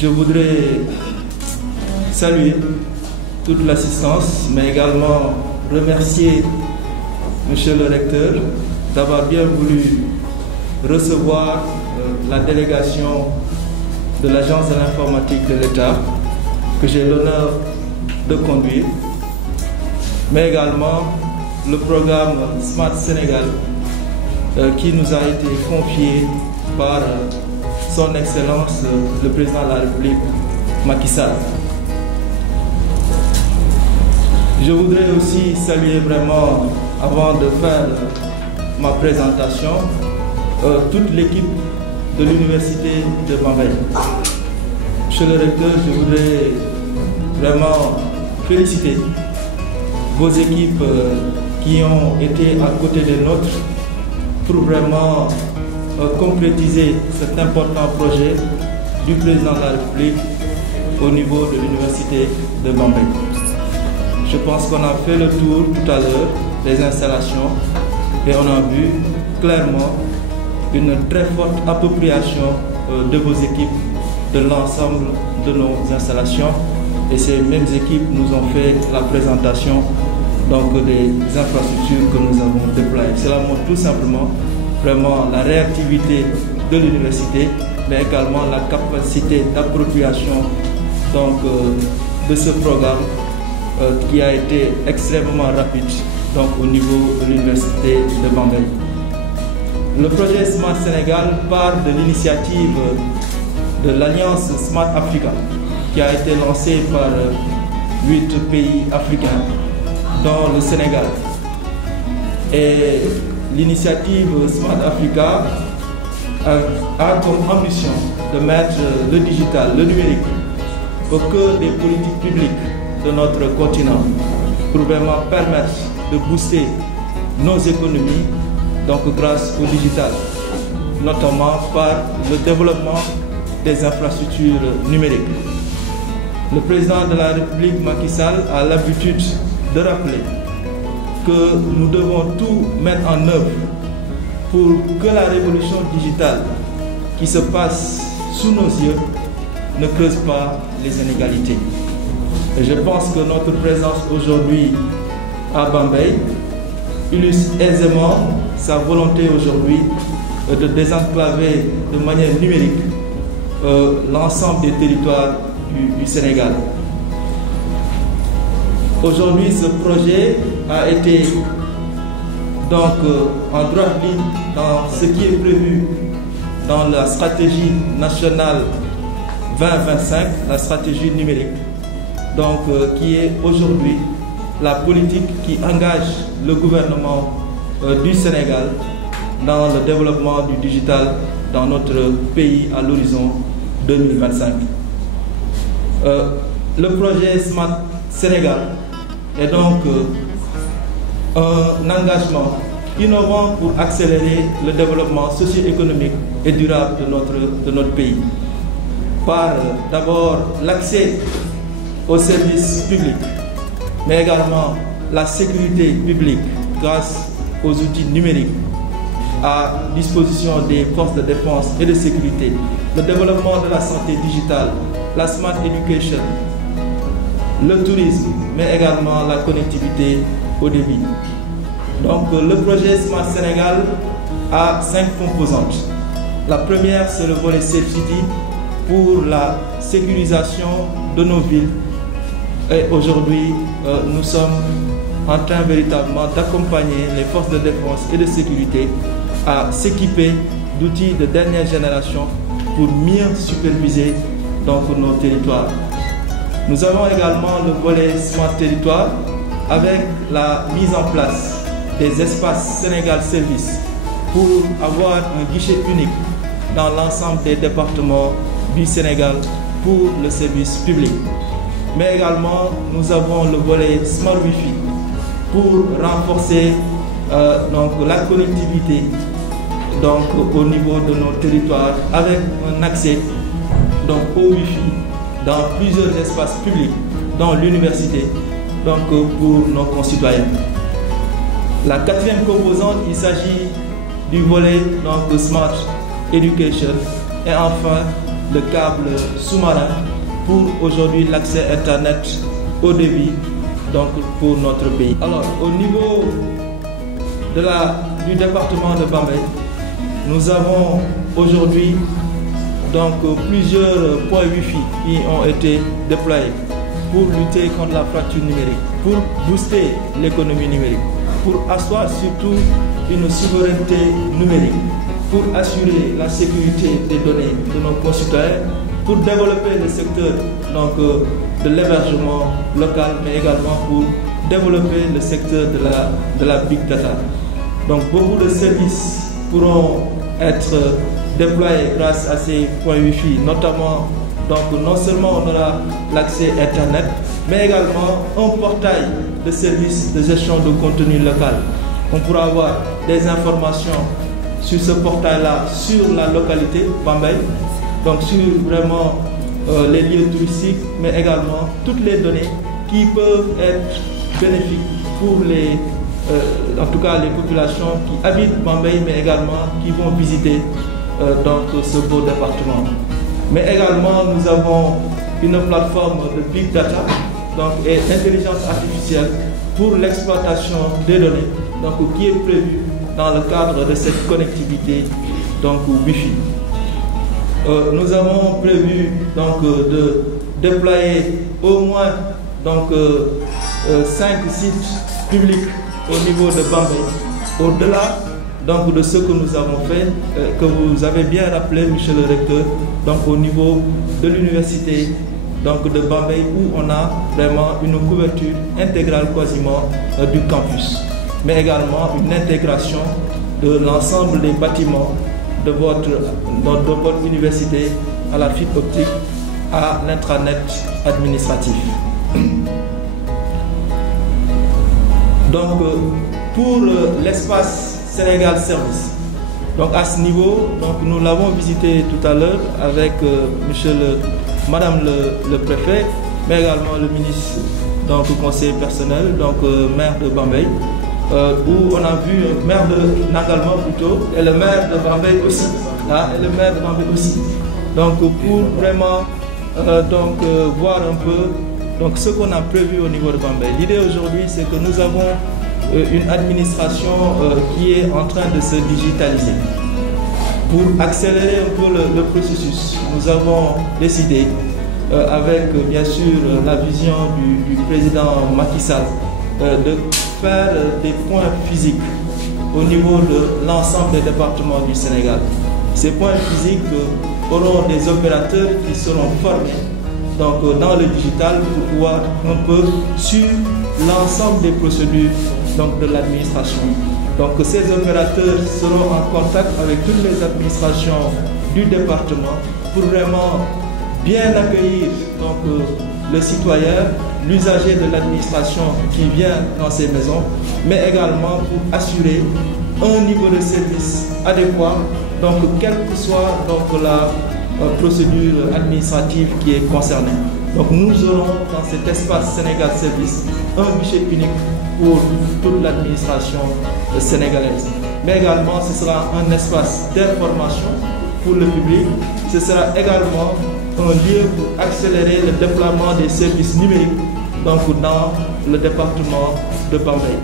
Je voudrais saluer toute l'assistance, mais également remercier Monsieur le recteur d'avoir bien voulu recevoir la délégation de l'Agence de l'informatique de l'État que j'ai l'honneur de conduire, mais également le programme Smart Sénégal qui nous a été confié par son Excellence le Président de la République, Macky Sall. Je voudrais aussi saluer vraiment, avant de faire ma présentation, toute l'équipe de l'Université de Bambey. Monsieur le recteur, je voudrais vraiment féliciter vos équipes qui ont été à côté des nôtres pour vraiment concrétiser cet important projet du Président de la République au niveau de l'Université de Bambey. Je pense qu'on a fait le tour tout à l'heure des installations et on a vu clairement une très forte appropriation de vos équipes de l'ensemble de nos installations, et ces mêmes équipes nous ont fait la présentation donc des infrastructures que nous avons déployées. Cela montre tout simplement vraiment la réactivité de l'université, mais également la capacité d'appropriation donc de ce programme qui a été extrêmement rapide donc au niveau de l'université de Bambey. Le projet Smart Sénégal part de l'initiative de l'Alliance Smart Africa qui a été lancée par 8 pays africains, dont le Sénégal. Et l'initiative Smart Africa a comme ambition de mettre le digital, le numérique, au cœur des politiques publiques de notre continent pour vraiment permettre de booster nos économies donc grâce au digital, notamment par le développement des infrastructures numériques. Le président de la République, Macky Sall, a l'habitude de rappeler que nous devons tout mettre en œuvre pour que la révolution digitale qui se passe sous nos yeux ne creuse pas les inégalités. Et je pense que notre présence aujourd'hui à Bambey illustre aisément sa volonté aujourd'hui de désenclaver de manière numérique l'ensemble des territoires du Sénégal. Aujourd'hui, ce projet a été donc en droite ligne dans ce qui est prévu dans la stratégie nationale 2025, la stratégie numérique, donc qui est aujourd'hui la politique qui engage le gouvernement du Sénégal dans le développement du digital dans notre pays à l'horizon 2025. Le projet Smart Sénégal est donc un engagement innovant pour accélérer le développement socio-économique et durable de notre pays. Par d'abord l'accès aux services publics, mais également la sécurité publique grâce aux outils numériques à disposition des forces de défense et de sécurité, le développement de la santé digitale, la smart education, le tourisme, mais également la connectivité haut débit. Donc le projet Smart Sénégal a 5 composantes. La première, c'est le volet Safe City pour la sécurisation de nos villes. Et aujourd'hui, nous sommes en train véritablement d'accompagner les forces de défense et de sécurité à s'équiper d'outils de dernière génération pour mieux superviser donc nos territoires. Nous avons également le volet Smart Territoire avec la mise en place des espaces Sénégal Service pour avoir un guichet unique dans l'ensemble des départements du Sénégal pour le service public. Mais également, nous avons le volet Smart Wi-Fi pour renforcer donc, la connectivité donc, au niveau de nos territoires avec un accès donc, au Wi-Fi dans plusieurs espaces publics, dans l'université, donc pour nos concitoyens. La quatrième composante, il s'agit du volet donc, Smart Education et enfin le câble sous-marin pour aujourd'hui l'accès Internet haut débit donc pour notre pays. Alors au niveau du département de Bambey, nous avons aujourd'hui donc plusieurs points Wi-Fi qui ont été déployés pour lutter contre la fracture numérique, pour booster l'économie numérique, pour asseoir surtout une souveraineté numérique, pour assurer la sécurité des données de nos concitoyens, pour développer le secteur donc, de l'hébergement local, mais également pour développer le secteur de la Big Data. Donc beaucoup de services pourront être déployés grâce à ces points Wi-Fi, notamment donc non seulement on aura l'accès Internet, mais également un portail de services de gestion de contenu local. On pourra avoir des informations sur ce portail-là, sur la localité Bambey, donc sur vraiment les lieux touristiques, mais également toutes les données qui peuvent être bénéfiques pour en tout cas les populations qui habitent Bambey, mais également qui vont visiter donc ce beau département. Mais également nous avons une plateforme de Big Data donc, et d'intelligence artificielle pour l'exploitation des données donc, qui est prévue dans le cadre de cette connectivité donc, Wi-Fi. Nous avons prévu donc, de déployer au moins donc, 5 sites publics au niveau de Bambey, au-delà donc, de ce que nous avons fait, que vous avez bien rappelé, monsieur le recteur, donc, au niveau de l'université donc, de Bambey, où on a vraiment une couverture intégrale quasiment du campus, mais également une intégration de l'ensemble des bâtiments de votre université à la fibre optique, à l'intranet administratif. Donc, pour l'espace Sénégal Service, donc à ce niveau, donc nous l'avons visité tout à l'heure avec Madame le préfet, mais également le ministre, donc conseiller personnel, donc maire de Bambey, où on a vu le maire de Nangalma plutôt, et le maire de Bambey aussi, et le maire de Bambey aussi. Donc pour vraiment voir un peu donc, ce qu'on a prévu au niveau de Bambey. L'idée aujourd'hui, c'est que nous avons une administration qui est en train de se digitaliser. Pour accélérer un peu le processus, nous avons décidé, avec bien sûr la vision du président Macky Sall, de faire des points physiques au niveau de l'ensemble des départements du Sénégal. Ces points physiques auront des opérateurs qui seront formés donc, dans le digital pour pouvoir un peu suivre l'ensemble des procédures donc, de l'administration. Donc ces opérateurs seront en contact avec toutes les administrations du département pour vraiment bien accueillir donc, le citoyen, l'usager de l'administration qui vient dans ces maisons, mais également pour assurer un niveau de service adéquat, donc quelle que soit donc, la procédure administrative qui est concernée. Donc nous aurons dans cet espace Sénégal Service un guichet unique pour toute l'administration sénégalaise. Mais également ce sera un espace d'information pour le public. Ce sera également un lieu pour accélérer le déploiement des services numériques donc, dans le département de Bambey.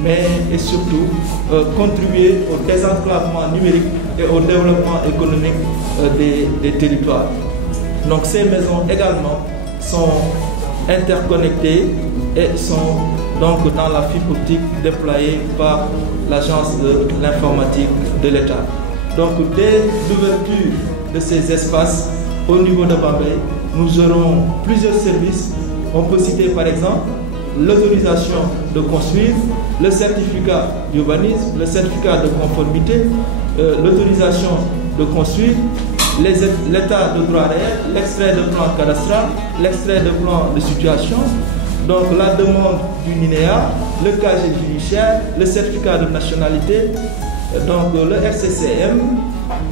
Mais et surtout contribuer au désenclavement numérique et au développement économique des territoires. Donc ces maisons également sont interconnectées et sont donc dans la fibre optique déployée par l'agence de l'informatique de l'État. Donc dès l'ouverture de ces espaces au niveau de Bambey, nous aurons plusieurs services. On peut citer par exemple l'autorisation de construire, le certificat d'urbanisme, le certificat de conformité, l'autorisation de construire, l'état de droit réel, l'extrait de plan cadastral, l'extrait de plan de situation, donc la demande du NINEA, le casier judiciaire, le certificat de nationalité, donc le RCCM,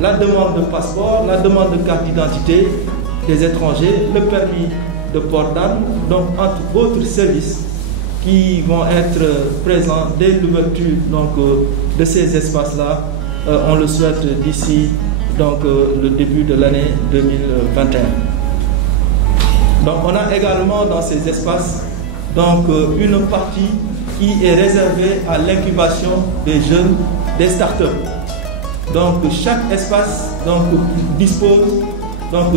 la demande de passeport, la demande de carte d'identité des étrangers, le permis de port d'armes, donc entre autres services qui vont être présents dès l'ouverture de ces espaces-là, on le souhaite d'ici donc le début de l'année 2021. Donc on a également dans ces espaces donc une partie qui est réservée à l'incubation des jeunes, des startups. Donc chaque espace donc dispose donc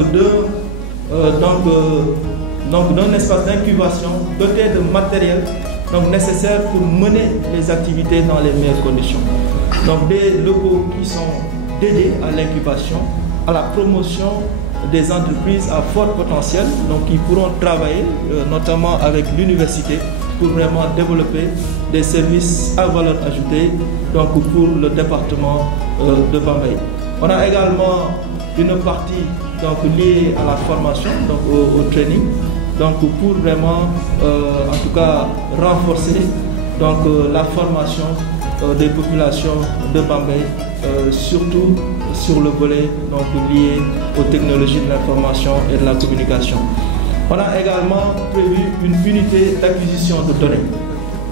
d'un espace d'incubation doté de matériel donc nécessaire pour mener les activités dans les meilleures conditions. Donc des locaux qui sont dédiés à l'incubation, à la promotion des entreprises à fort potentiel, donc qui pourront travailler notamment avec l'université pour vraiment développer des services à valeur ajoutée donc pour le département de Bambey. On a également une partie donc liée à la formation, donc au training, donc pour vraiment en tout cas renforcer donc la formation des populations de Bambey, surtout sur le volet donc lié aux technologies de l'information et de la communication. On a également prévu une unité d'acquisition de données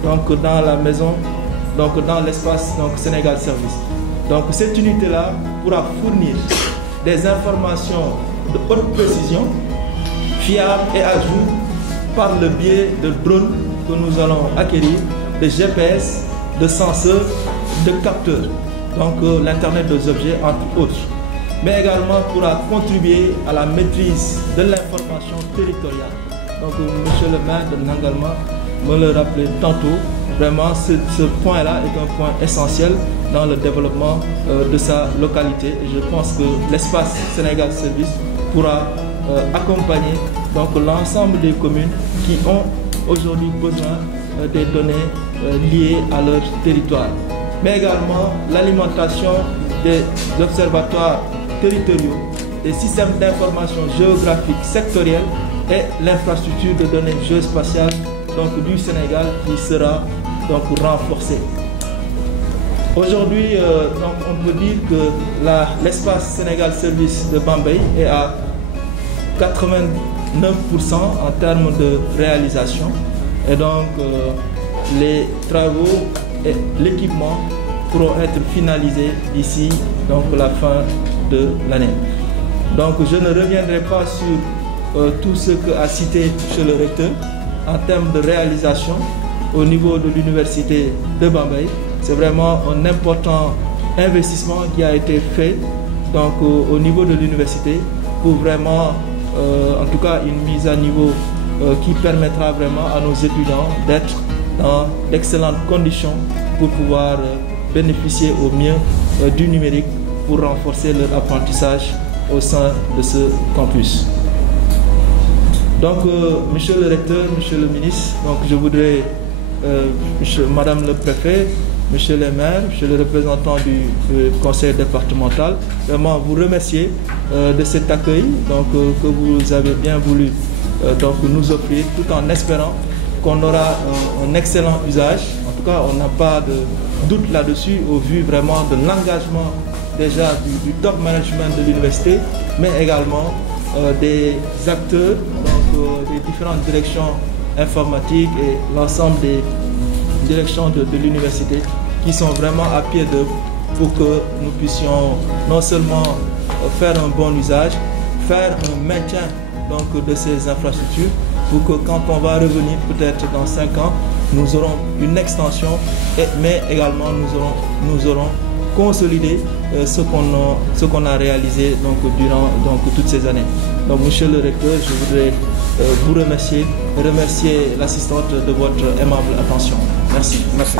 donc dans la maison, donc dans l'espace donc Sénégal Service. Donc cette unité-là pourra fournir des informations de haute précision, fiables et à jour par le biais de drones que nous allons acquérir, de GPS, de senseurs, de capteurs, donc l'Internet des objets entre autres. Mais également pourra contribuer à la maîtrise de l'information territoriale. Donc monsieur le maire de Nangalma me le rappelait tantôt, vraiment ce point-là est un point essentiel dans le développement de sa localité. Et je pense que l'espace Sénégal Service pourra accompagner donc l'ensemble des communes qui ont aujourd'hui besoin des données liées à leur territoire. Mais également l'alimentation des observatoires territoriaux, des systèmes d'information géographique sectoriels et l'infrastructure de données géospatiales donc du Sénégal qui sera donc renforcée. Aujourd'hui, donc on peut dire que l'espace Sénégal Service de Bambey est à 89% en termes de réalisation et donc les travaux et l'équipement pourront être finalisés d'ici donc la fin de l'année. Donc je ne reviendrai pas sur tout ce qu'a cité M. le recteur en termes de réalisation au niveau de l'université de Bambey. C'est vraiment un important investissement qui a été fait donc, au niveau de l'université pour vraiment, en tout cas, une mise à niveau qui permettra vraiment à nos étudiants d'être dans d'excellentes conditions pour pouvoir bénéficier au mieux du numérique pour renforcer leur apprentissage au sein de ce campus. Donc, monsieur le recteur, monsieur le ministre, donc je voudrais, madame le préfet, monsieur le maire, monsieur le représentant du conseil départemental, vraiment vous remercier de cet accueil donc, que vous avez bien voulu donc, nous offrir, tout en espérant qu'on aura un excellent usage. En tout cas, on n'a pas de doute là-dessus au vu vraiment de l'engagement déjà du top management de l'université, mais également des acteurs, donc, des différentes directions informatiques et l'ensemble des directions de l'université qui sont vraiment à pied d'œuvre pour que nous puissions non seulement faire un bon usage, faire un maintien donc, de ces infrastructures pour que quand on va revenir peut-être dans 5 ans, nous aurons une extension, mais également nous aurons consolidé ce qu'on a réalisé donc, durant donc, toutes ces années. Donc monsieur le recteur, je voudrais vous remercier l'assistante de votre aimable attention. Merci. Merci.